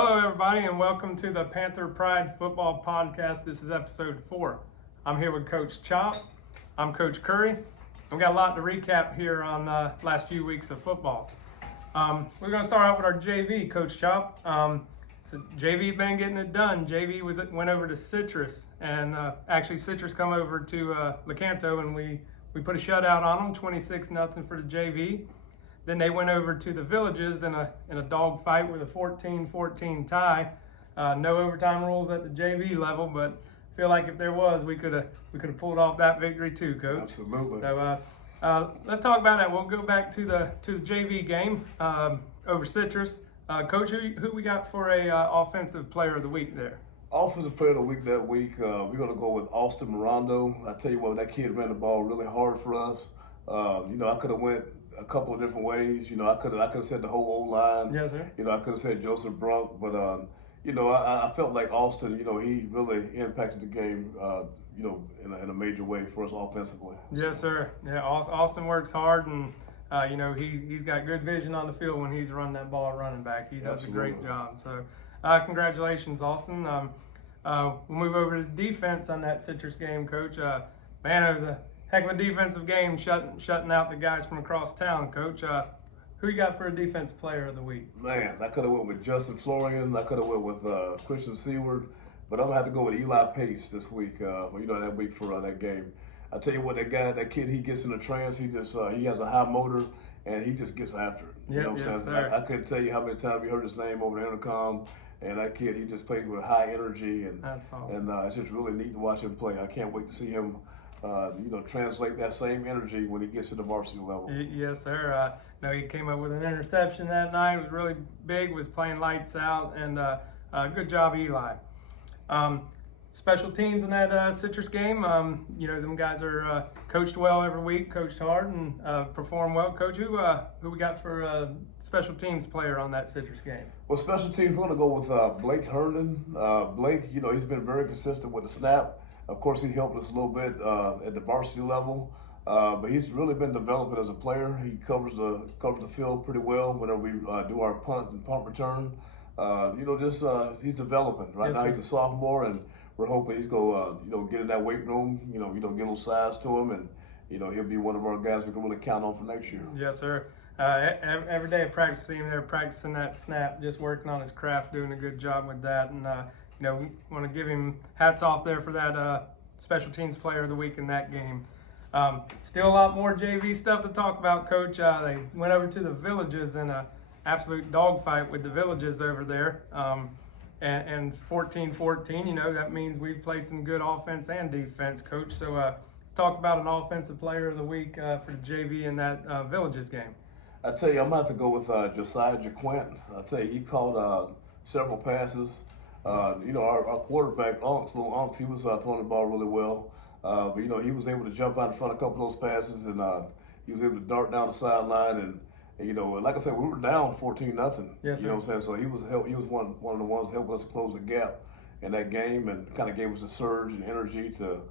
Hello, everybody, and welcome to the Panther Pride Football Podcast. This is episode 4. I'm here with Coach Chop. I'm Coach Curry. We've got a lot to recap here on the last few weeks of football. We're going to start out with our JV, Coach Chop. So JV been getting it done. JV went over to Citrus, and actually Citrus come over to Lecanto, and we put a shutout on them, 26-0 for the JV. Then they went over to the Villages in a dog fight with a 14-14 tie. No overtime rules at the JV level, but I feel like if there was, we could have pulled off that victory too, Coach. Absolutely. So let's talk about that. We'll go back to the JV game over Citrus. Coach, who we got for a offensive player of the week there? Offensive player of the week that week, we're going to go with Austin Mirondo. I tell you what, that kid ran the ball really hard for us. I could have went a couple of different ways. I could have said the whole O-line. Yes, sir. I could have said Joseph Brunk, but I felt like Austin, he really impacted the game, in a major way for us offensively. Yes, sir. Yeah, Austin works hard, and he's got good vision on the field when he's running that ball at running back. He does Absolutely. a great job. So, congratulations, Austin. We'll move over to defense on that Citrus game, Coach. Man, it was a heck of a defensive game, shutting out the guys from across town, Coach. Who you got for a defense player of the week? Man, I could have went with Justin Florian. I could have went with Christian Seward, but I'm gonna have to go with Eli Pace this week. That week for that game. I tell you what, that kid, he gets in the trance. He just he has a high motor, and he just gets after it. Yep, You know what I'm yes, saying? sir. I couldn't tell you how many times we heard his name over the intercom. And that kid, he just plays with high energy, and That's awesome. and it's just really neat to watch him play. I can't wait to see him, translate that same energy when he gets to the varsity level. Yes, sir. He came up with an interception that night. It was really big, was playing lights out, and good job, Eli. Special teams in that Citrus game, them guys are coached well every week, coached hard, and perform well. Coach, who we got for special teams player on that Citrus game? Well, special teams, we're going to go with Blake Herndon. Blake, he's been very consistent with the snap. Of course, he helped us a little bit at the varsity level, but he's really been developing as a player. He covers the field pretty well whenever we do our punt and punt return. He's developing. Right Yes, now, sir. he's a sophomore, and we're hoping he's going to get in that weight room, get a little size to him, and, he'll be one of our guys we can really count on for next year. Yes, sir. Every day of practice, seeing him there practicing that snap, just working on his craft, doing a good job with that. And, we want to give him hats off there for that special teams player of the week in that game. Still a lot more JV stuff to talk about, Coach. They went over to the Villages in an absolute dogfight with the Villages over there. And 14-14, that means we've played some good offense and defense, Coach. So let's talk about an offensive player of the week for the JV in that Villages game. I tell you, I'm going to have to go with Josiah Jaquint. I tell you, he caught several passes. Our quarterback, little Unks, he was throwing the ball really well. But he was able to jump out in front of a couple of those passes, and he was able to dart down the sideline. And like I said, we were down 14-0. Yes, sir. You know what I'm saying? So he was one of the ones helping us close the gap in that game, and kind of gave us a surge and energy to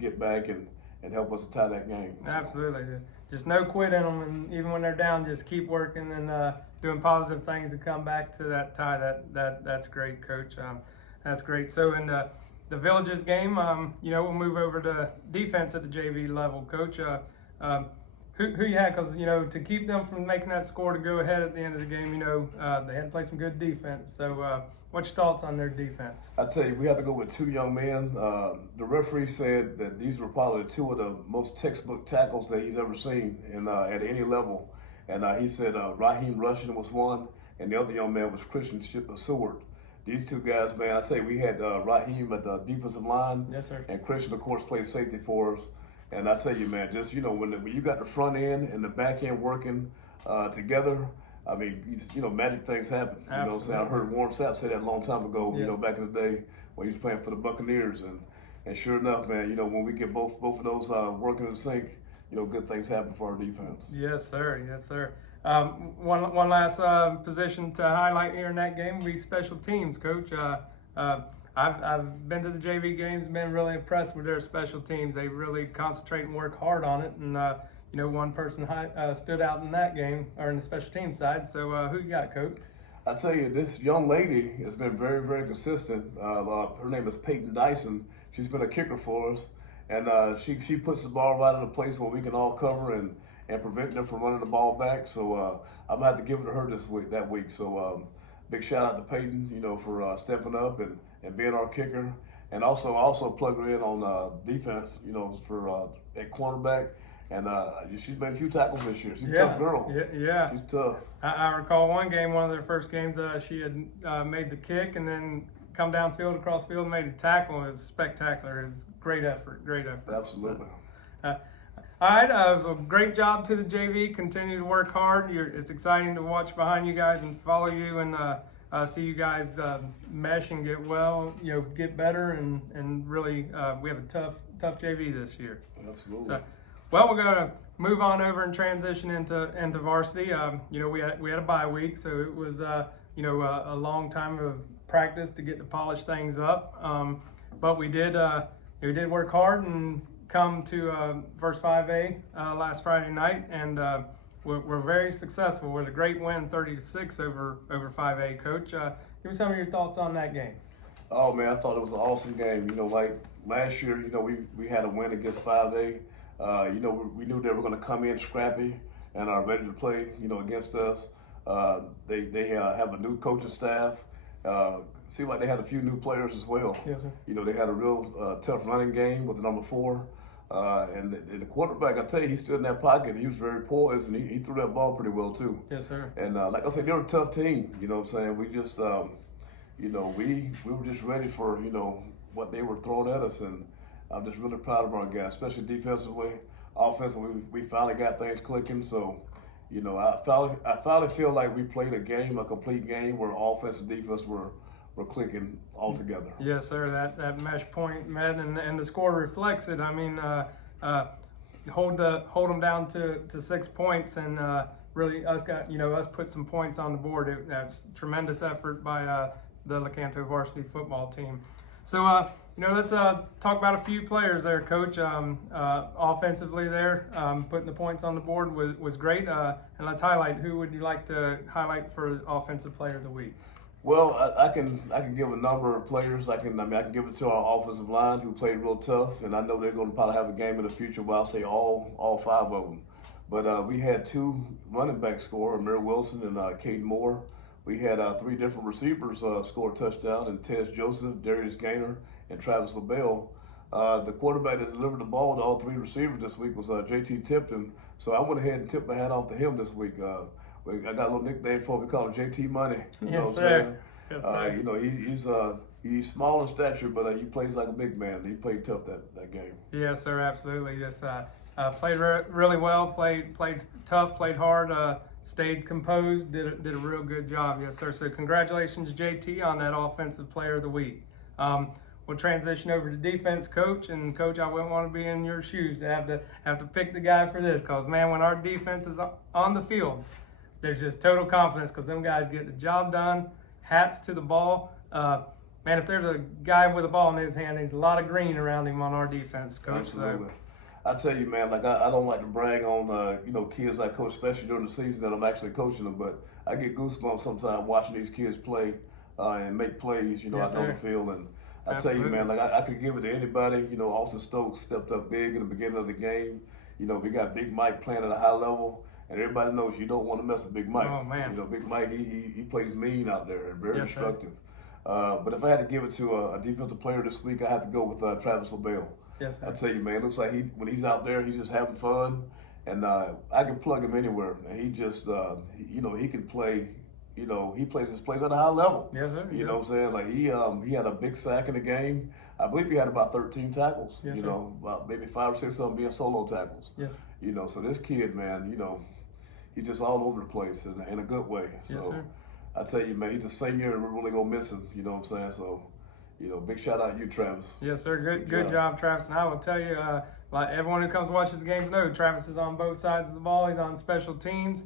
get back and help us to tie that game. Absolutely. Just no quit in them, and even when they're down, just keep working and doing positive things to come back to that tie. That's great, Coach. That's great. So in the Villages game, we'll move over to defense at the JV level, Coach. Who you had? Because to keep them from making that score to go ahead at the end of the game, they had to play some good defense. So what's your thoughts on their defense? I tell you, we have to go with two young men. The referee said that these were probably two of the most textbook tackles that he's ever seen at any level. And he said Raheem Rushing was one, and the other young man was Christian Seward. These two guys, man, I say we had Raheem at the defensive line. Yes, sir. And Christian, of course, played safety for us. And I tell you, man, just, when you got the front end and the back end working together, I mean, magic things happen. You know what I'm saying? I heard Warren Sapp say that a long time ago, Yes. back in the day when he was playing for the Buccaneers. And sure enough, man, when we get both of those working in sync, good things happen for our defense. Yes, sir. Yes, sir. One last position to highlight here in that game would be special teams, Coach. I've been to the JV games, been really impressed with their special teams. They really concentrate and work hard on it. And one person stood out in that game, or in the special team side. So who you got, Coach? I tell you, this young lady has been very, very consistent. Her name is Peyton Dyson. She's been a kicker for us, and she puts the ball right in a place where we can all cover and prevent them from running the ball back. So I'm gonna have to give it to her that week. So big shout out to Peyton, for stepping up and being our kicker, and also plug her in on defense, for at cornerback. And she's made a few tackles this year. She's a tough girl. Yeah. She's tough. I recall one game, one of their first games, she had made the kick and then come downfield, across field, and made a tackle. It was spectacular. It was great effort. Absolutely. All right, a great job to the JV. Continue to work hard. It's exciting to watch behind you guys and follow you and see you guys mesh and get well, get better, and really we have a tough JV this year. Absolutely. So, well, we're going to move on over and transition into varsity. We had a bye week, so it was a long time of practice to get to polish things up. But we did work hard and come to Verse 5A last Friday night, and we're very successful with a great win, 30-6 over 5A. Coach, give me some of your thoughts on that game. Oh man, I thought it was an awesome game. Like last year, we had a win against 5A. We knew they were going to come in scrappy and are ready to play, against us. They have a new coaching staff. Seemed like they had a few new players as well. Yes, sir. They had a real tough running game with the number 4. And the quarterback, I tell you, he stood in that pocket. He was very poised, and he threw that ball pretty well too. Yes, sir. And like I said, they're a tough team. You know what I'm saying? We just, we were just ready for what they were throwing at us, and I'm just really proud of our guys, especially defensively. Offensively, we finally got things clicking. So, I finally feel like we played a complete game where offense and defense were clicking all together. Yes, sir. That mesh point met, and the score reflects it. I mean, hold them down to 6 points, and really us put some points on the board. That's tremendous effort by the Lecanto varsity football team. So let's talk about a few players there, Coach. Offensively there, putting the points on the board was great. And let's highlight, who would you like to highlight for Offensive Player of the Week? Well, I can give a number of players. I can give it to our offensive line, who played real tough, and I know they're going to probably have a game in the future where I'll say all 5 of them. But we had 2 running backs score, Amir Wilson and Caden Moore. We had 3 different receivers score a touchdown, and Tez Joseph, Darius Gaynor, and Travis LaBelle. The quarterback that delivered the ball to all 3 receivers this week was JT Tipton. So I went ahead and tipped my hat off to him this week. I got a little nickname for him. We call him JT Money. Yes, sir. Yes, sir. He's small in stature, but he plays like a big man. He played tough that game. Yes, sir. Absolutely. Just played really well. Played tough. Played hard. Stayed composed. Did a real good job. Yes, sir. So congratulations, JT, on that Offensive Player of the Week. We'll transition over to defense, Coach. And Coach, I wouldn't want to be in your shoes to have to pick the guy for this, because man, when our defense is on the field, there's just total confidence because them guys get the job done. Hats to the ball. Man, if there's a guy with a ball in his hand, there's a lot of green around him on our defense, Coach. Absolutely. So, I tell you, man, like I don't like to brag on kids I coach, especially during the season that I'm actually coaching them, but I get goosebumps sometimes watching these kids play and make plays, yes, out on the field. And I Absolutely. tell you, man, like I could give it to anybody. Austin Stokes stepped up big in the beginning of the game. We got Big Mike playing at a high level. And everybody knows you don't want to mess with Big Mike. Oh, man. Big Mike, he plays mean out there and very yes, destructive. But if I had to give it to a defensive player this week, I have to go with Travis LaBelle. Yes, sir. I tell you, man, it looks like when he's out there, he's just having fun. And I can plug him anywhere. And he just, he can play. He plays at a high level. Yes, sir. You know what I'm saying? Like he had a big sack in the game. I believe he had about 13 tackles. Yes, sir. About maybe 5 or 6 of them being solo tackles. Yes. So this kid, man, he's just all over the place in a good way. So yes, sir. I tell you, man, he's a senior and we're really gonna miss him. You know what I'm saying? So, big shout out to you, Travis. Yes, sir. Good job, Travis. And I will tell you, like everyone who comes watches the games knows, Travis is on both sides of the ball. He's on special teams.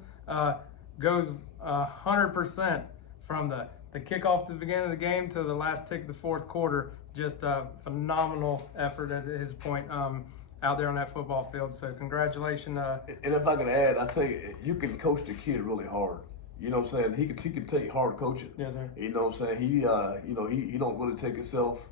Goes 100% from the kickoff to the beginning of the game to the last tick of the fourth quarter. Just a phenomenal effort at his point out there on that football field. So congratulations. And if I could add, I tell you, you can coach the kid really hard. You know what I'm saying? He can take hard coaching. Yes, sir. You know what I'm saying? He he don't really take himself,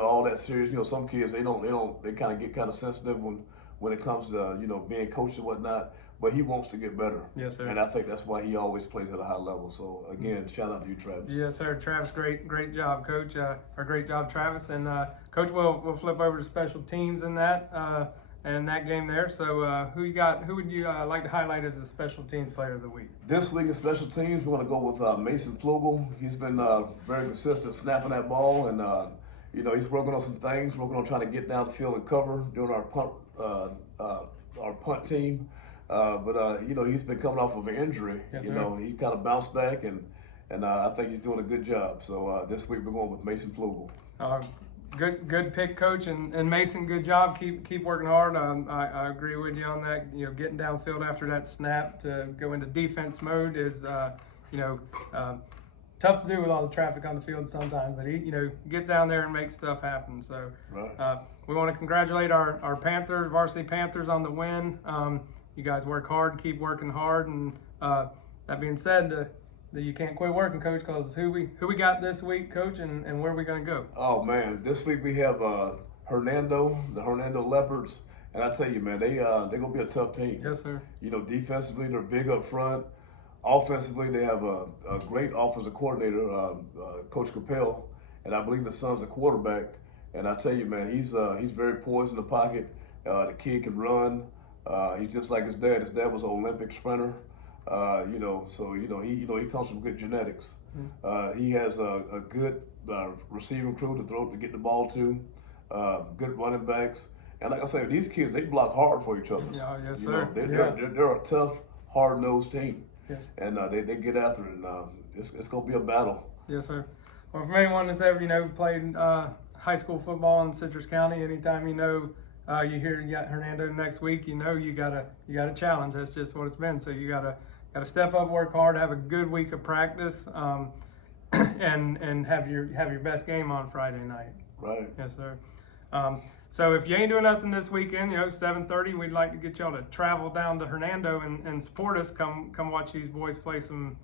all that serious. Some kids they kind of get kind of sensitive when it comes to being coached and whatnot. But he wants to get better. Yes, sir. And I think that's why he always plays at a high level. So again, shout out to you, Travis. Yes, sir. Travis, great job, Coach. Or great job, Travis. And Coach, we'll flip over to special teams in that game there. So who you got? Who would you like to highlight as a special teams player of the week? This week in special teams, we're going to go with Mason Flugel. He's been very consistent snapping that ball, and he's working on some things. Working on trying to get down the field and cover during our punt team. But he's been coming off of an injury. Yes, he kind of bounced back, and I think he's doing a good job. So this week we're going with Mason Flugel. Good pick, Coach, and Mason, good job. Keep working hard. I agree with you on that. Getting downfield after that snap to go into defense mode is tough to do with all the traffic on the field sometimes. But he gets down there and makes stuff happen. So right. We want to congratulate our Panthers, varsity Panthers, on the win. You guys work hard, keep working hard, and that being said, you can't quit working, Coach, because who we got this week, Coach, and where are we going to go? Oh man, this week we have the Hernando Leopards, and I tell you, man, they're gonna be a tough team. Yes, sir. Defensively they're big up front. Offensively, they have a great offensive coordinator, Coach Capel, and I believe his son's a quarterback. And I tell you, man, he's very poised in the pocket. The kid can run. He's just like his dad. His dad was an Olympic sprinter. He comes from good genetics. He has a good receiving crew to get the ball to. Good running backs, and like I said, these kids they block hard for each other. Yeah, yes, sir. They're a tough, hard-nosed team. Yes. And they get after it, and it's gonna be a battle. Yes, sir. Well, from anyone that's ever played high school football in Citrus County, anytime you hear you got Hernando next week, you got a challenge. That's just what it's been. So you got to step up, work hard, have a good week of practice, and have your best game on Friday night. Right. Yes, sir. So if you ain't doing nothing this weekend, 7:30, we'd like to get y'all to travel down to Hernando and support us. Come watch these boys play some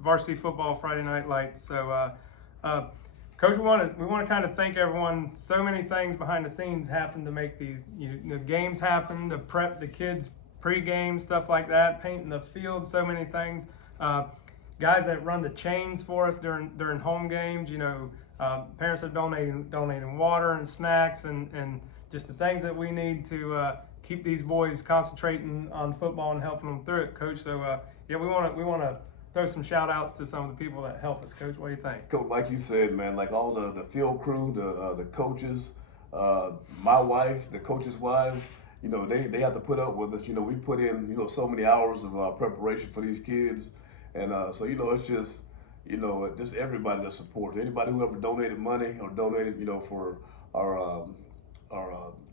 varsity football Friday night lights. So, Coach, we want to kind of thank everyone. So many things behind the scenes happen to make these games happen, to prep the kids pre-game, stuff like that, painting the field, so many things. Guys that run the chains for us during home games, parents are donating water and snacks and just the things that we need to keep these boys concentrating on football and helping them through it, Coach. So we want to throw some shout outs to some of the people that help us, Coach. What do you think? Coach, like you said, man, like all the field crew, the coaches, my wife, the coaches' wives, they have to put up with us. We put in so many hours of preparation for these kids, and so it's just. Just everybody that supports. Anybody who ever donated money or donated, for our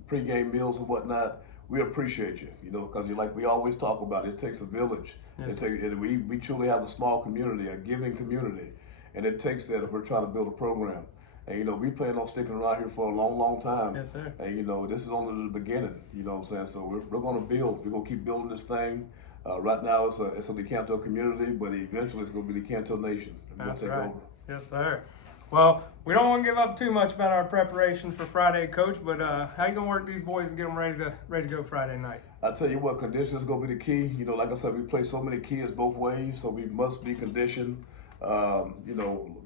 pregame meals and whatnot, we appreciate you. Because we always talk about, it takes a village. Yes. We truly have a small community, a giving community, and it takes that if we're trying to build a program. And we plan on sticking around here for a long, long time. Yes, sir. And this is only the beginning. You know what I'm saying? So we're going to build. We're going to keep building this thing. Right now, it's a Lecanto community, but eventually it's going to be Lecanto Nation. That's take right. over. Yes, sir. Well, we don't want to give up too much about our preparation for Friday, Coach. But how you gonna work these boys and get them ready to go Friday night? I tell you what, condition is gonna be the key. Like I said, we play so many kids both ways, so we must be conditioned. We're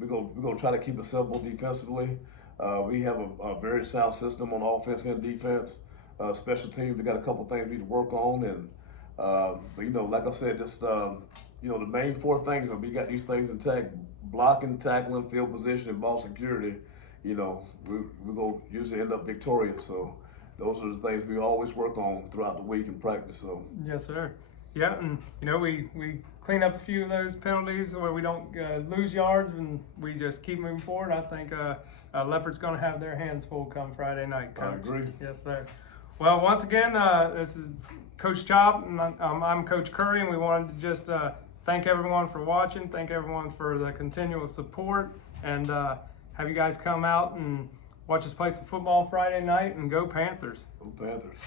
gonna try to keep it simple defensively. We have a very sound system on offense and defense. Special teams, we got a couple things we need to work on, and but like I said, just the main four things are we got these things intact: blocking, tackling, field position, and ball security. We're gonna usually end up victorious. So those are the things we always work on throughout the week in practice. So yes, sir. Yeah, and we clean up a few of those penalties where we don't lose yards, and we just keep moving forward. I think Leopard's going to have their hands full come Friday night, Coach. I agree. Yes, sir. Well, once again, this is Coach Chop, and I'm Coach Curry, and we wanted to just thank everyone for watching, thank everyone for the continual support, and have you guys come out and watch us play some football Friday night, and go Panthers. Go Panthers.